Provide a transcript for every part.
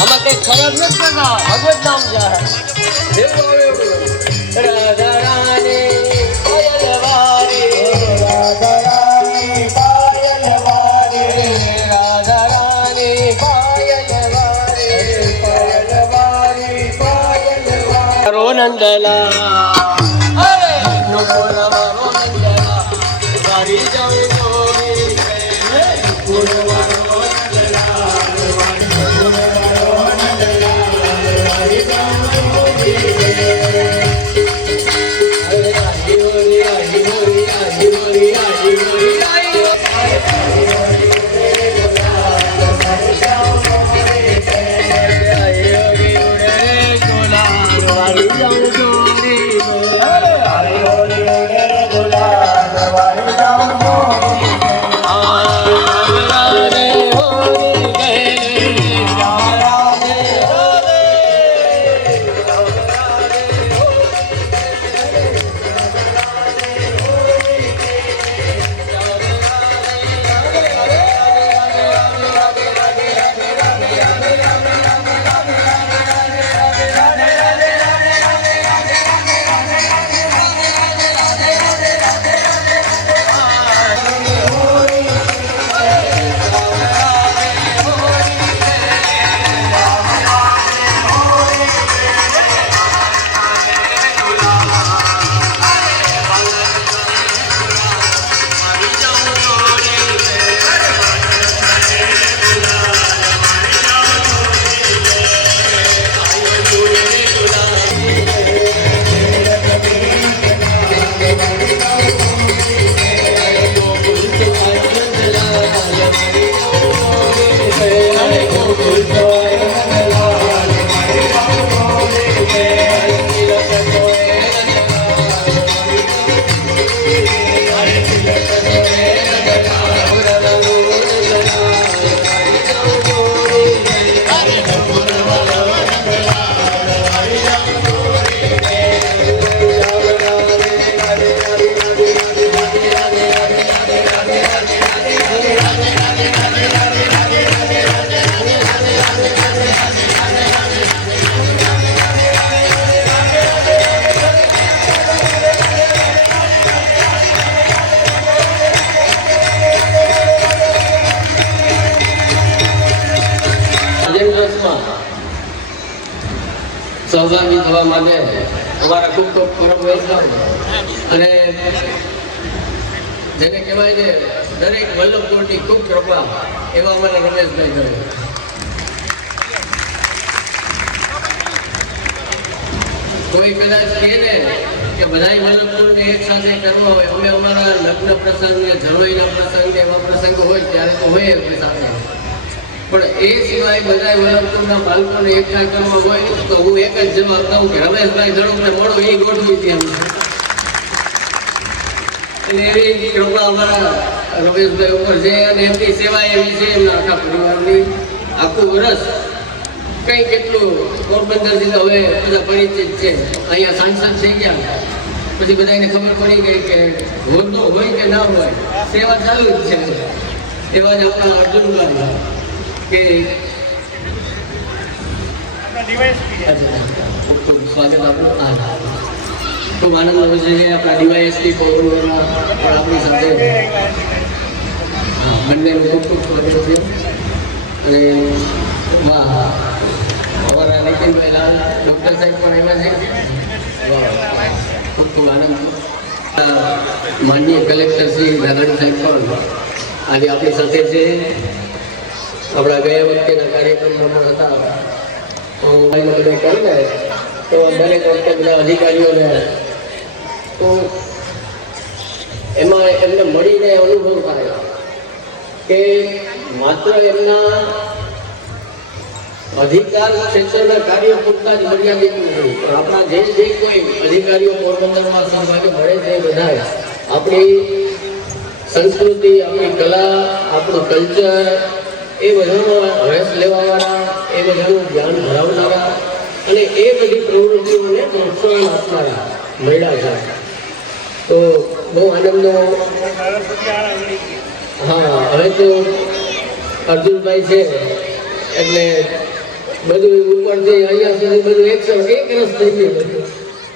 આમાં કઈ ખરાબ નથી કરતા, ભગવત નામ જાય જેવું આવે એવું. રાધા રાણી પાયલ વારી, રાધા રાણી પાયલ વારી, રાધા રાણી પાયલ વારી, પાયલ વારી, પાયલ વારી. નંદલા અરે મારો નંદલા વારી જાઉં જોડી સહભાગી થવા માટે અમારા ખૂબ ખૂબ પૂર્વ વેલકમ. અને જેને કહેવાય છે દરેક વલ્લભપુરની ખૂબ કૃપા એવા અમારા રમેશભાઈ કરે. કોઈ કદાચ કહે ને કે બધા વલ્લભપુરને એક સાથે કરવા હોય, અમે અમારા લગ્ન પ્રસંગ ને જનોઈના પ્રસંગ ને એવા પ્રસંગો હોય ત્યારે તો હોય એમની સાથે, પણ એ સિવાય બધા વલ્લભપુરના બાળકોને એકઠા કરવા હોય તો હું એક જ જવાબ દઉં કે રમેશભાઈ ઝડપને મળો એ ગોઠવી ત્યાં. એટલે એવી કૃપા અમારા રમેશભાઈ ઉપર છે અને એમની સેવા એવી છે એમના આખા પરિવારની. આખું વર્ષ કંઈ કેટલું પોરબંદરથી તો હવે બધા પરિચિત છે, અહીંયા સાંસદ થઈ ગયા પછી બધાને ખબર પડી ગઈ કે હોદ્દો હોય કે ના હોય સેવા ચાલુ જ છે. એવા જ આપણા અર્જુનભાઈ કે સ્વાગત આપણું ખૂબ આનંદ આવે છે. આપણા ડીવાયએસપી પૌરોના આપણી સાથે બંનેનું ખૂબ ખૂબ સ્વાગત છે. અને વાહ અમારા નીતિનભાઈ લાલ ડૉક્ટર સાહેબ પણ આવ્યા છે. ખૂબ ખૂબ આનંદ. માનનીય કલેક્ટર શ્રી રાઘાણી સાહેબ પણ આજે આપણી સાથે છે. આપણા ગયા વખતેના કાર્યક્રમમાં હતા બધા કરીને તો દરેક વખતે બધા અધિકારીઓને તો એમાં એમને મળીને અનુભવ થાય કે માત્ર એમના અધિકાર ક્ષેત્રના કાર્યો પૂરતા જ મર્યાદિત નથી, પણ આપણા જે કોઈ અધિકારીઓ પોરબંદરમાં સહભાગી મળે છે બધા આપણી સંસ્કૃતિ, આપણી કલા, આપણું કલ્ચર એ બધાનો રસ લેવાવાળા, એ બધાનું ધ્યાન ધરાવનારા અને એ બધી પ્રવૃત્તિઓને પ્રોત્સાહન આપનારા મળ્યા છે. તો બહુ આનંદનો. હા, હવે તો અર્જુનભાઈ છે એટલે બધું ઉપરથી અહીંયા સુધી બધું એક રસ થઈ ગયું બધું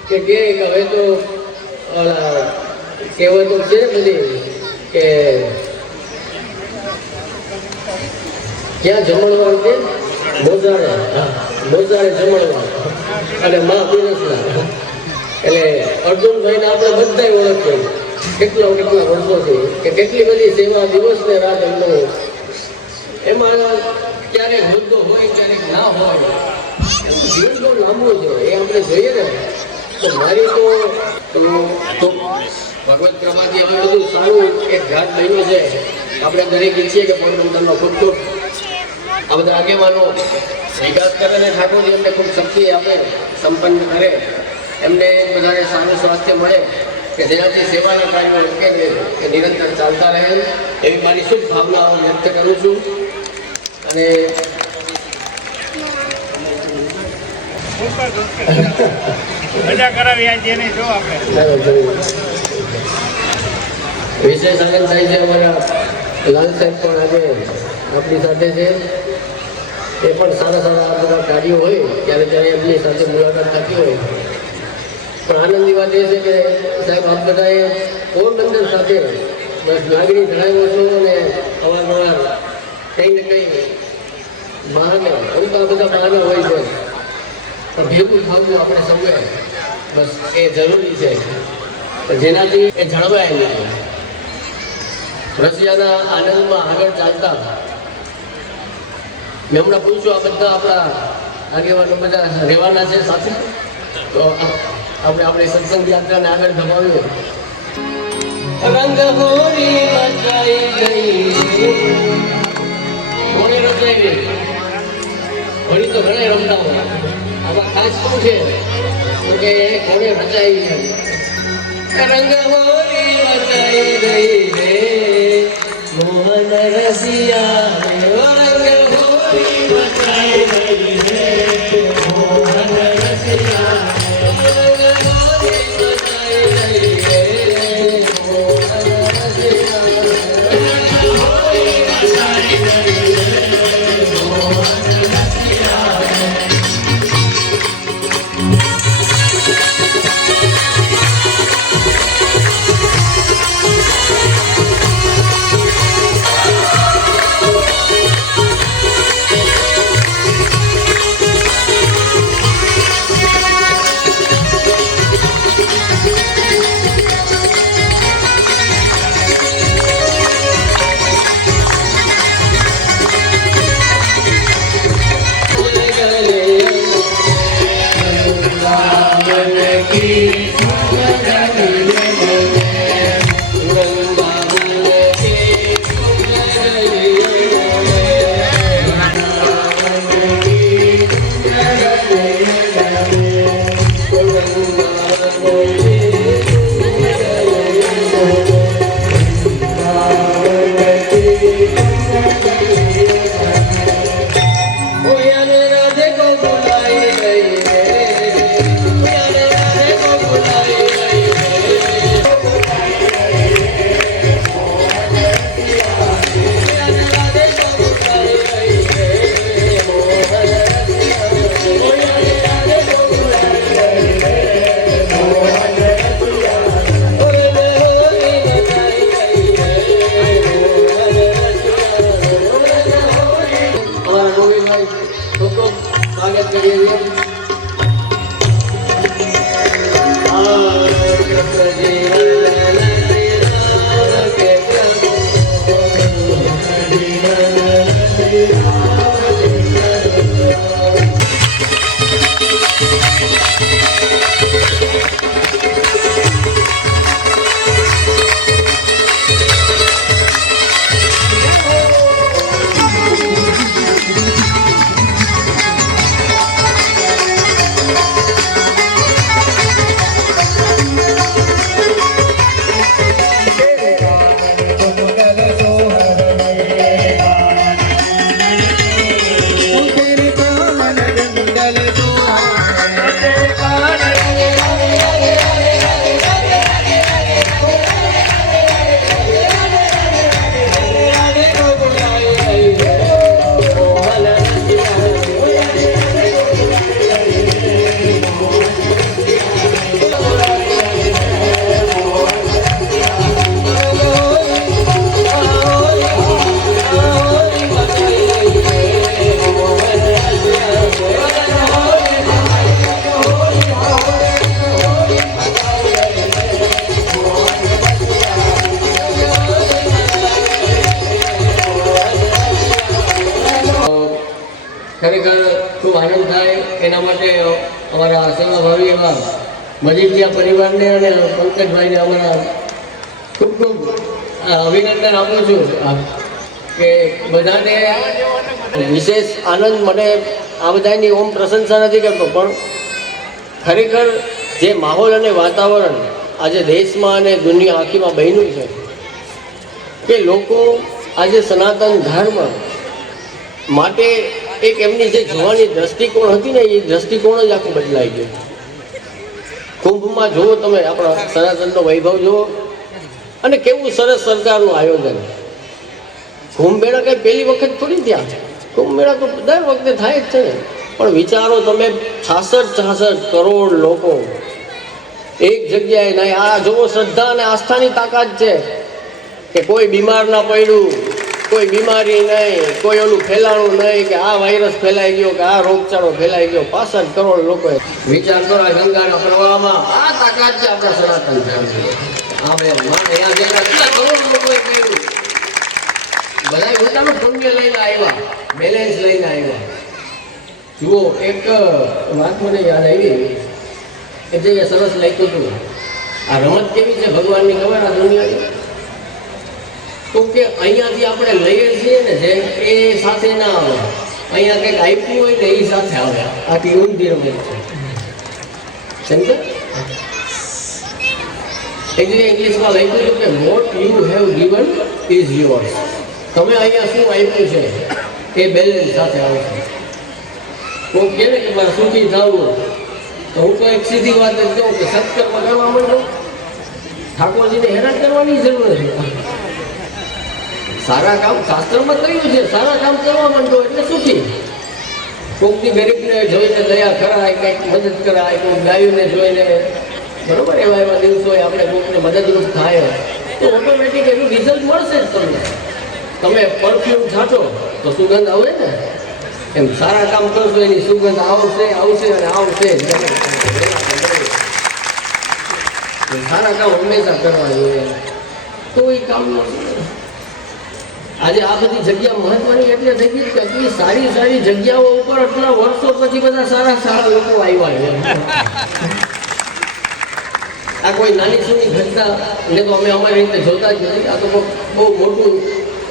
કે હવે તો કહેવતો છે બધી કે ક્યાં જમણવાર કે મોજારે જમણવાર અને મા પીરસના. એટલે અર્જુનભાઈને આપણે બધા ઓળખીએ કેટલા વર્ષોથી કે કેટલી બધી સેવા દિવસ ને રાત એમનો એમાં ક્યારેક મુદ્દો હોય ક્યારેક ના હોય જીવન બહુ લાંબુ છે એ આપણે જોઈએ ને તો મારી તો ભગવત કૃપાથી અમે બધું સારું એક ઘાટ બન્યો છે. આપણે દરેક ઈચ્છીએ કે પોરબંદરનો ખૂબ આ બધા આગેવાનો વિકાસ કરે અને ઠાકોરજી એમને ખૂબ શક્તિ આપે, સંપન્ન કરે, એમને બધાને સારું સ્વાસ્થ્ય મળે કે જેનાથી સેવાના કાર્યો કે નિરંતર ચાલતા રહે એવી મારી શુભ ભાવનાઓ વ્યક્ત કરું છું. અને વિશેષ આનંદ થાય છે. અમારા લાલ સાહેબ પણ આજે આપણી સાથે છે. એ પણ સારા આ બધા કાર્યો હોય ત્યારે એમની સાથે મુલાકાત થતી હોય. પણ આનંદની વાત એ છે કે સાહેબ આપ બધાએ પોરબંદર સાથે બસ લાગણી ધરાવ્યો છો અને અવારનવાર કંઈ ને કંઈ બહાને અમુક આ બધા બહાના હોય છે પણ ભેગું થવું આપણે સૌએ બસ એ જરૂરી છે જેનાથી એ જળવાય નહીં. રશિયાના આનંદમાં આગળ ચાલતા મેં હમણાં પૂછ્યું આ બધા આપણા આગેવાનો બધા રહેવાના છે સાથે, તો આપણે સત્સંગ યાત્રાને આગળ ધપાવીએ. રંગ હોળી રચાઈ ગઈ, કોણે રચાઈ? હોળી તો ઘણા રમતા હોય, આમાં ખાસ શું છે કે કોણે રચાઈ ગઈ? રંગ હોળી રચાઈ ગઈ રે મોહન રસિયા, રંગ હોળી રચાઈ ગઈ રે મોહન રસિયા, રંગ હોળી રચાઈ ગઈ રે મોહન રસિયા, રંગ હોળી રચાઈ ગઈ રે મોહન રસિયા. સ્વાગત કરીએ છીએ. ખરેખર ખૂબ આનંદ થાય. એના માટે અમારા સેવાભાવી એવા મજીઠિયા પરિવારને અને પંકજભાઈને અમારા ખૂબ ખૂબ અભિનંદન આપું છું કે બધાને વિશેષ આનંદ. મને આ બધાની ઓમ પ્રશંસા નથી કરતો, પણ ખરેખર જે માહોલ અને વાતાવરણ આજે દેશમાં અને દુનિયા આખીમાં બન્યું છે કે લોકો આજે સનાતન ધર્મ માટે એક એમની જે જોવાની દ્રષ્ટિકોણ હતી ને, એ દ્રષ્ટિકોણ જ આખું બદલાઈ ગયું. કુંભમાં જુઓ તમે, આપણા સનાતનનો વૈભવ જુઓ, અને કેવું સરસ સરકારનું આયોજન. કુંભ મેળા કઈ પહેલી વખત થોડી થયા છે, કુંભ મેળા તો દર વખતે થાય જ છે ને. પણ વિચારો તમે, 66 કરોડ લોકો એક જગ્યાએ નહીં. આ જોવો શ્રદ્ધા અને આસ્થાની તાકાત છે કે કોઈ બીમાર ના પડ્યું, કોઈ બીમારી નહીં, કોઈ ઓલું ફેલાણું નહીં કે આ વાયરસ ફેલાઈ ગયો કે આ રોગચાળો ફેલાઈ ગયો. 65 કરોડ લોકોએ વિચાર કરો. આ ગંગાના પ્રવાહમાં આ તાકાત છે આપણા સનાતન ધર્મની. હા બેન, અહીંયા કેટલા કરોડ લોકોએ કર્યું. બધા પોતાનું પુણ્ય લઈને આવ્યા, બેલેન્સ લઈને આવ્યા. જુઓ, એક વાત મને યાદ આવી. એ જે સરસ લખ્યું હતું, આ રમત કેવી છે ભગવાનની ખબર આ દુનિયાની? તો કે અહીંયાથી આપણે લઈએ છીએ ને, જે એ સાથે ના આવે. અહીંયા કંઈક આપ્યું હોય ને, એ સાથે આવે. આથી ઊંધી રમત છે, સમજે? એક જગ્યાએ ઇંગ્લિશમાં લખ્યું હતું કે what you have given is yours. તમે અહીંયા શું આપ્યું છે એ બેલેન્સ સાથે આવશે. કોઈ કહે ને કે મારે સુખી થવું, તો હું તો એક સીધી વાત જ કહું કે સત્કર્મ કરવા માંડો. ઠાકોરજીને હેરાન કરવાની જરૂર નથી. સારા કામ શાસ્ત્રમાં કહ્યું છે, સારા કામ કરવા માંડો એટલે સુખી. કોઈકની ગરીબને જોઈને દયા કરાય, કંઈક મદદ કરાય, કોઈ ગાયોને જોઈને, બરોબર, એવા એવા દિવસોએ આપણે કોઈકને મદદરૂપ થાય તો ઓટોમેટિક એનું રિઝલ્ટ મળશે જ તમને. તમે પરફ્યુમ છાંટો તો સુગંધ આવે ને, એમ સારા કામ કરશો એની સુગંધ આવશે આવશે અને આવશે જ. સારા કામ હંમેશા કરવા જોઈએ, તો એ કામ આજે આ બધી જગ્યા મહત્વની એટલે થઈ ગઈ કે આટલી સારી સારી જગ્યાઓ ઉપર આટલા વર્ષો પછી બધા સારા સારા લોકો આવ્યા છે. આ કોઈ નાની સૂની ઘટના ને તો અમે અમારી રીતે જોતા જ નથી. આ તો બહુ મોટું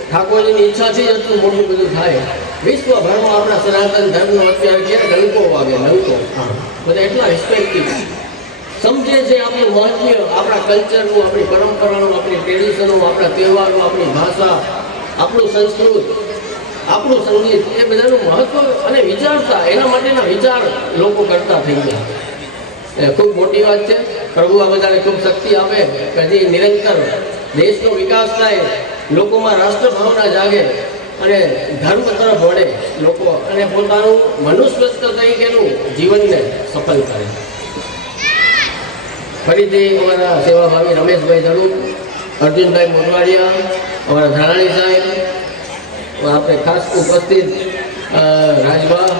ઠાકોરજીની ઈચ્છા છે, એટલું મોટું બધું થાય. વિશ્વભરમાં આપણા સનાતન ધર્મનો અત્યારે ક્યારે ડંકો વાગે, ડંકો. બધા એટલા રિસ્પેક્ટિવ સમજે છે આપણું મહત્વ, આપણા કલ્ચરનું, આપણી પરંપરાનું, આપણી ટ્રેડિશનનું, આપણા તહેવારો, આપણી ભાષા, આપણું સંસ્કૃત, આપણું સંગીત, એ બધાનું મહત્વ અને વિચારતા એના માટેના વિચાર લોકો કરતા થઈ ગયા. એ ખૂબ મોટી વાત છે. પ્રભુ આ બધાને ખૂબ શક્તિ આપે કે હજી નિરંતર દેશનો વિકાસ થાય, લોકોમાં રાષ્ટ્રભાવના જાગે અને ધર્મ તરફ વળે લોકો, અને પોતાનું મનુષ્ય તરીકેનું જીવનને સફળ કરે. ફરીથી અમારા સેવાભાવી રમેશભાઈ ધડુ, અર્જુનભાઈ મોટવાડિયા, અમારા ધારાણી સાહેબ, આપણે ખાસ ઉપસ્થિત રાજભા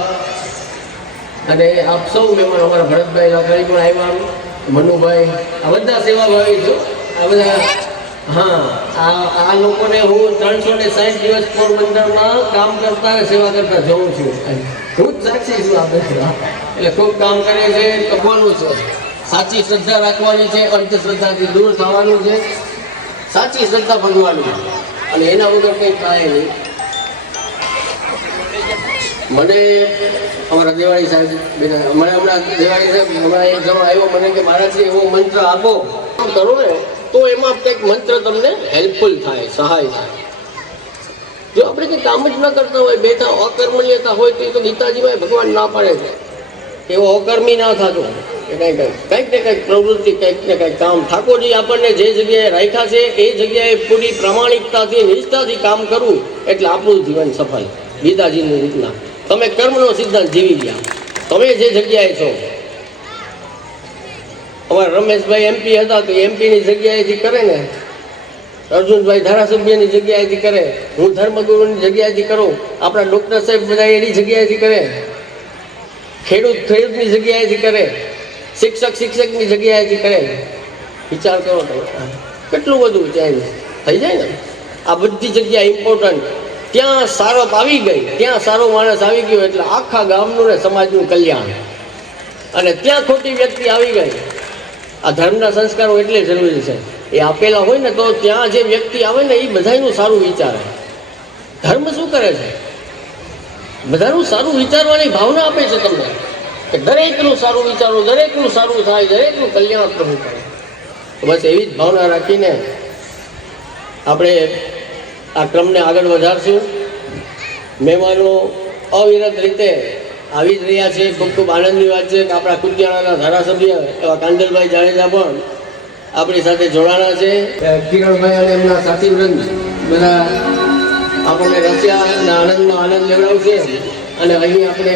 અને આપ સૌ મહેમાન, અમારા ભરતભાઈ લાકડી પણ આવ્યા, મનુભાઈ, આ બધા સેવાભાવી છો. આ બધા, હા, આ લોકોને હું 360 દિવસ પોરબંદરમાં કામ કરતા, સેવા કરતા જોઉં છું. હું જ સાક્ષી છું આ બધા. એટલે ખૂબ કામ કરે છે. કબવાનું છે, સાચી શ્રદ્ધા રાખવાની છે, અંધશ્રદ્ધાથી દૂર થવાનું છે, સાચી શ્રદ્ધા ભગવાનની, અને એના વગર કંઈ થાય નહીં. મને અમારા દેવાળી સાહેબ, મને હમણાં દેવાળી સાહેબ હમણાં એક જણો આવ્યો, મને કે મારાથી એવો મંત્ર આપો કરો ને તો એમાં કંઈક મંત્ર તમને હેલ્પફુલ થાય, સહાય થાય. જો આપણે કંઈ કામ જ ન કરતા હોય, બેઠા અકર્મણ્યતા હોય, તો ગીતાજીમાં ભગવાન ના પાડે છે એવો અકર્મી ના થતો. કંઈક ને કંઈક પ્રવૃત્તિ, કંઈક ને કંઈક કામ. ઠાકોરજી આપણને જે જગ્યાએ રાખ્યા છે એ જગ્યાએ પૂરી પ્રામાણિકતાથી, નિષ્ઠાથી કામ કરવું એટલે આપણું જીવન સફળ. ગીતાજીની રીતના તમે કર્મનો સિદ્ધાંત જીવી ગયા. તમે જે જગ્યાએ છો, અમારા રમેશભાઈ એમપી હતા તો એમપીની જગ્યાએથી કરે ને, અર્જુનભાઈ ધારાસભ્યની જગ્યાએથી કરે, હું ધર્મગુરુની જગ્યાએથી કરું, આપણા ડૉક્ટર સાહેબ બધા એની જગ્યાએથી કરે, ખેડૂતની જગ્યાએથી કરે, શિક્ષકની જગ્યાએથી કરે. વિચાર કરો તો કેટલું બધું ચેન્જ થઈ જાય ને. આ બધી જગ્યા ઇમ્પોર્ટન્ટ. ત્યાં સારપ આવી ગઈ, ત્યાં સારો માણસ આવી ગયો એટલે આખા ગામનું ને સમાજનું કલ્યાણ. અને ત્યાં ખોટી વ્યક્તિ આવી ગઈ. આ ધર્મના સંસ્કારો એટલે જરૂરી છે. એ આપેલા હોય ને તો ત્યાં જે વ્યક્તિ આવે ને એ બધાનું સારું વિચારે. ધર્મ શું કરે છે? બધાનું સારું વિચારવાની ભાવના આપે છે તમને, કે દરેકનું સારું વિચારો, દરેકનું સારું થાય, દરેકનું કલ્યાણ કરવું પડે. તો બસ એવી જ ભાવના રાખીને આપણે આ ક્રમને આગળ વધારશું. મહેમાનો અવિરત રીતે આવી જ રહ્યા છે. ખૂબ ખૂબ આનંદની વાત છે કે આપણા કુતિયાણાના ધારાસભ્ય એવા કાંદલભાઈ જાડેજા પણ આપણી સાથે જોડાણા છે. કિરણભાઈ અને એમના સાથીવૃંદ બધા આપણને રસ્યા અને આનંદમાં આનંદ લેવડાવશે. અને અહીં આપણે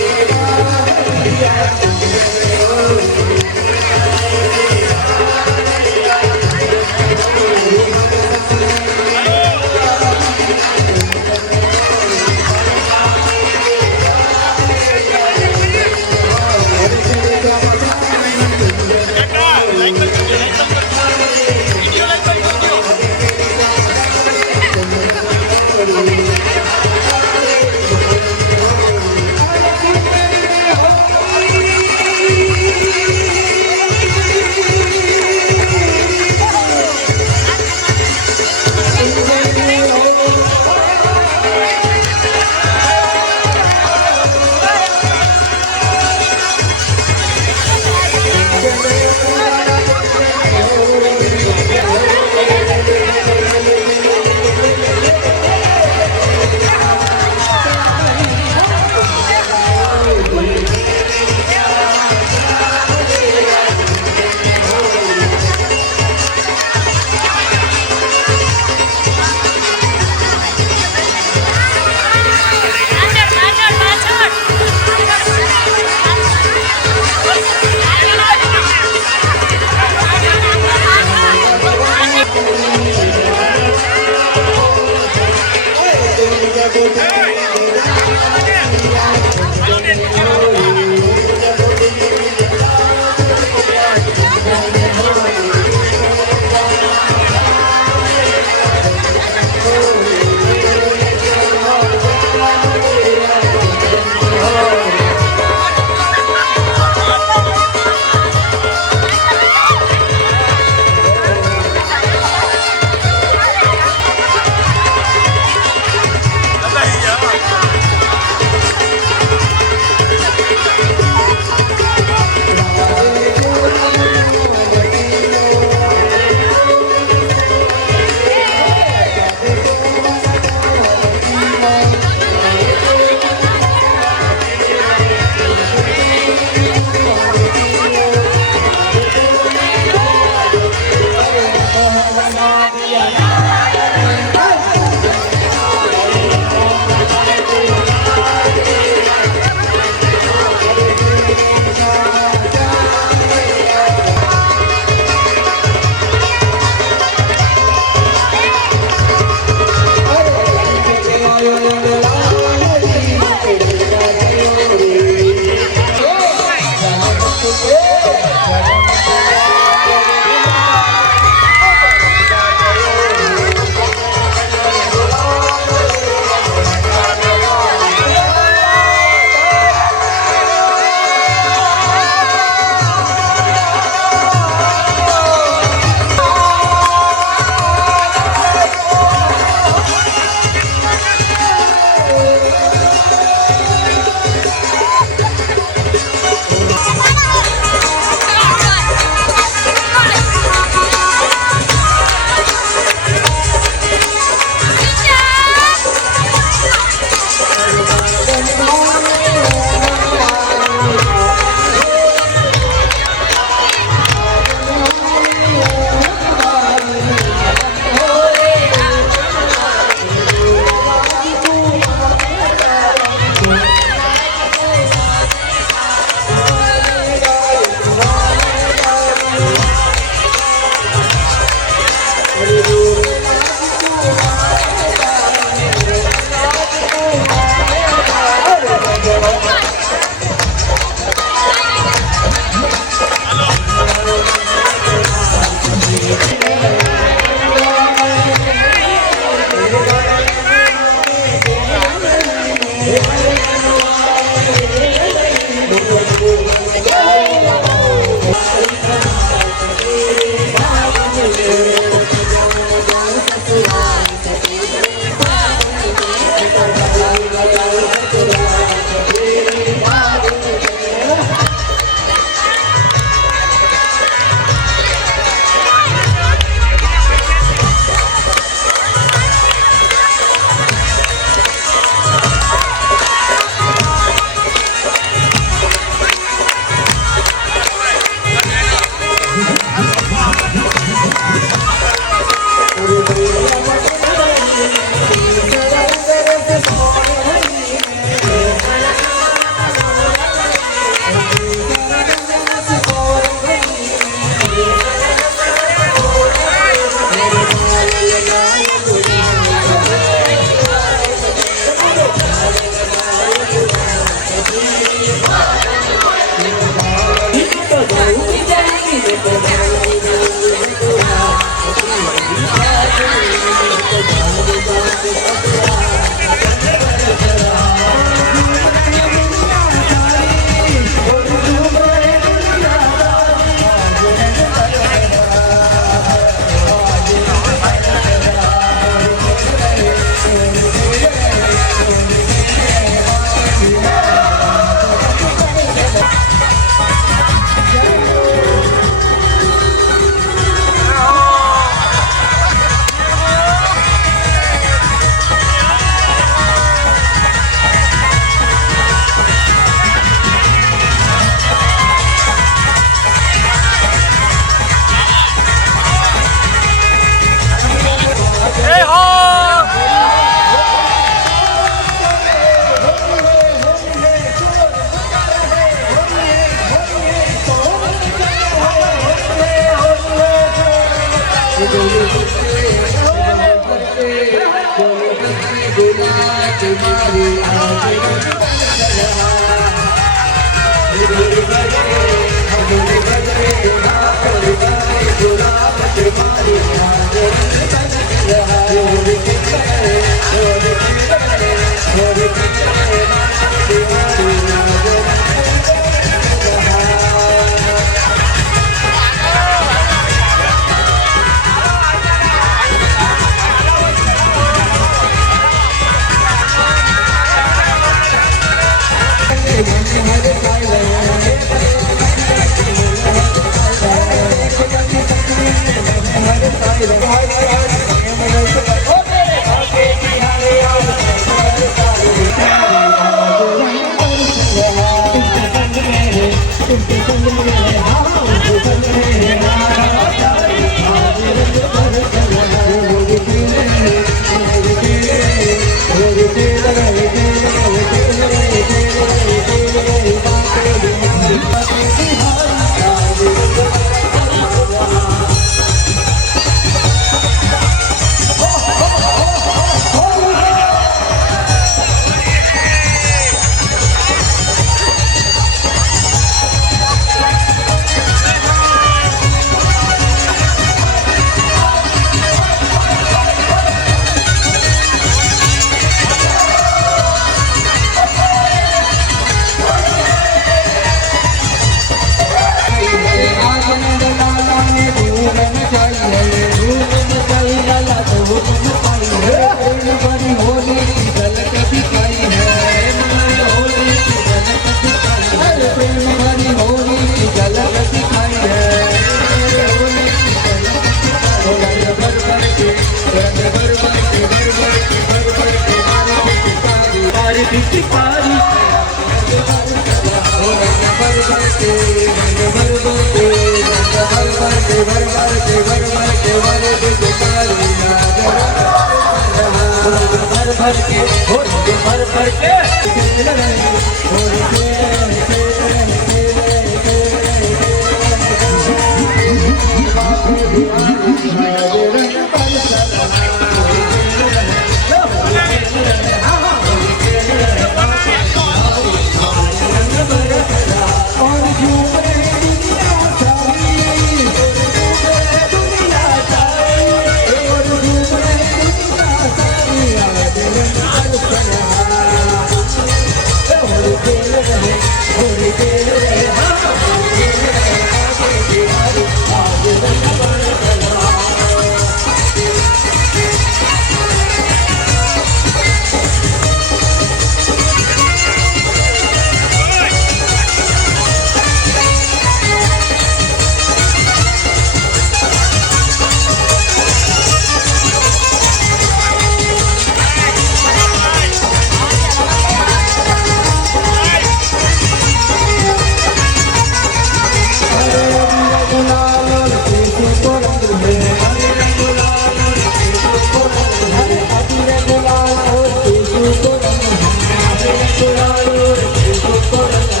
Thank you.